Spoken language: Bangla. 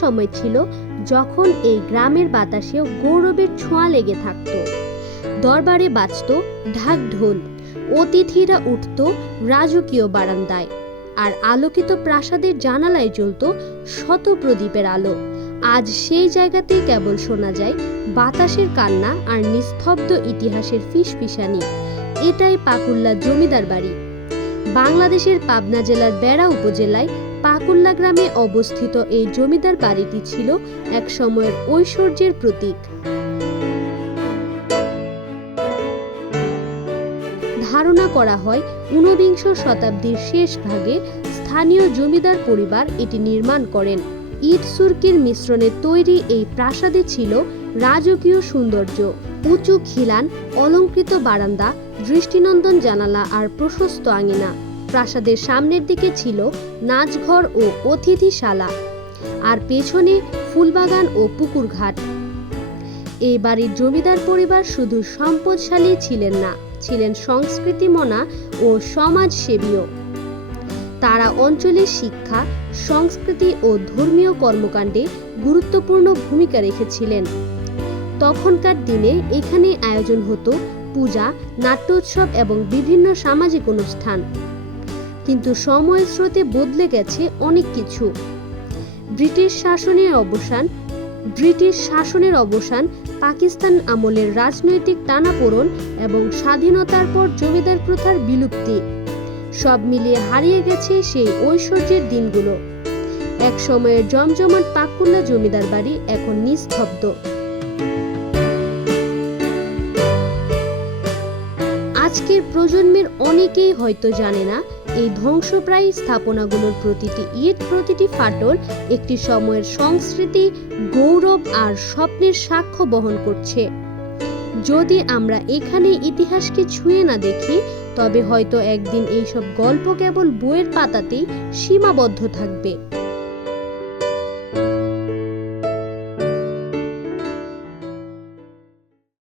সময় ছিল যখন এই গ্রামের বাতাসেও গৌরবের ছোঁয়া লেগে থাকত। দরবারে বাজত ঢাক ঢোল, অতিথিরা উঠত রাজকীয় বারান্দায়, আর আলোকিত প্রাসাদের জানালায় জ্বলত শত প্রদীপের আলো। আজ সেই জায়গাতেই কেবল শোনা যায় বাতাসের কান্না আর নিস্তব্ধ ইতিহাসের ফিসফিসানি। এটাই পাকুল্লা জমিদার বাড়ি। বাংলাদেশের পাবনা জেলার বেড়া উপজেলায় পাকুল্লা গ্রামে অবস্থিত এই জমিদার বাড়িটি ছিল এক সময়ের ঐশ্বর্যের প্রতীক। ধারণা করা হয়, ঊনবিংশ শতাব্দীর শেষ ভাগে স্থানীয় জমিদার পরিবার এটি নির্মাণ করেন। ইট সুরকির মিশ্রণে তৈরি এই প্রাসাদে ছিল রাজকীয় সৌন্দর্য, উঁচু খিলান, অলঙ্কৃত বারান্দা, দৃষ্টিনন্দন জানালা আর প্রশস্ত আঙিনা। প্রাসাদের সামনের দিকে ছিল নাচঘর ও অতিথিশালা, আর পেছনে ফুলবাগান ও পুকুরঘাট এই বাড়ির জমিদার পরিবার শুধু সম্পদশালী ছিলেন না, ছিলেন সংস্কৃতিমনা ও সমাজসেবীও। তারা অঞ্চলের শিক্ষা, সংস্কৃতি ও ধর্মীয় কর্মকাণ্ডে গুরুত্বপূর্ণ ভূমিকা রেখেছিলেন। তখনকার দিনে এখানে আয়োজন হতো পূজা, নাট্যোৎসব এবং বিভিন্ন সামাজিক অনুষ্ঠান। কিন্তু সময়ের স্রোতে বদলে গেছে অনেক কিছু। ব্রিটিশ শাসনের অবসান, ব্রিটিশ শাসনের অবসান, পাকিস্তান আমলের রাজনৈতিক টানাপোড়ন এবং স্বাধীনতার পর জমিদার প্রথার বিলুপ্তি। সব মিলিয়ে হারিয়ে গেছে সেই ঐশ্বর্যের দিনগুলো। এক সময়ের জমজমাট পাকুল্লা জমিদার বাড়ি এখন নিস্তব্ধ। আজকের প্রজন্মের অনেকেই হয়তো জানে না এই ধ্বংসপ্রায় স্থাপনাগুলোর প্রতিটি ইট, প্রতিটি ফাটল একটি সময়ের সংস্কৃতি, গৌরব আর স্বপ্নের সাক্ষ্য বহন করছে। যদি আমরা এখানে ইতিহাসকে ছুঁয়ে না দেখি, তবে হয়তো একদিন এইসব গল্প কেবল বইয়ের পাতাতেই সীমাবদ্ধ থাকবে।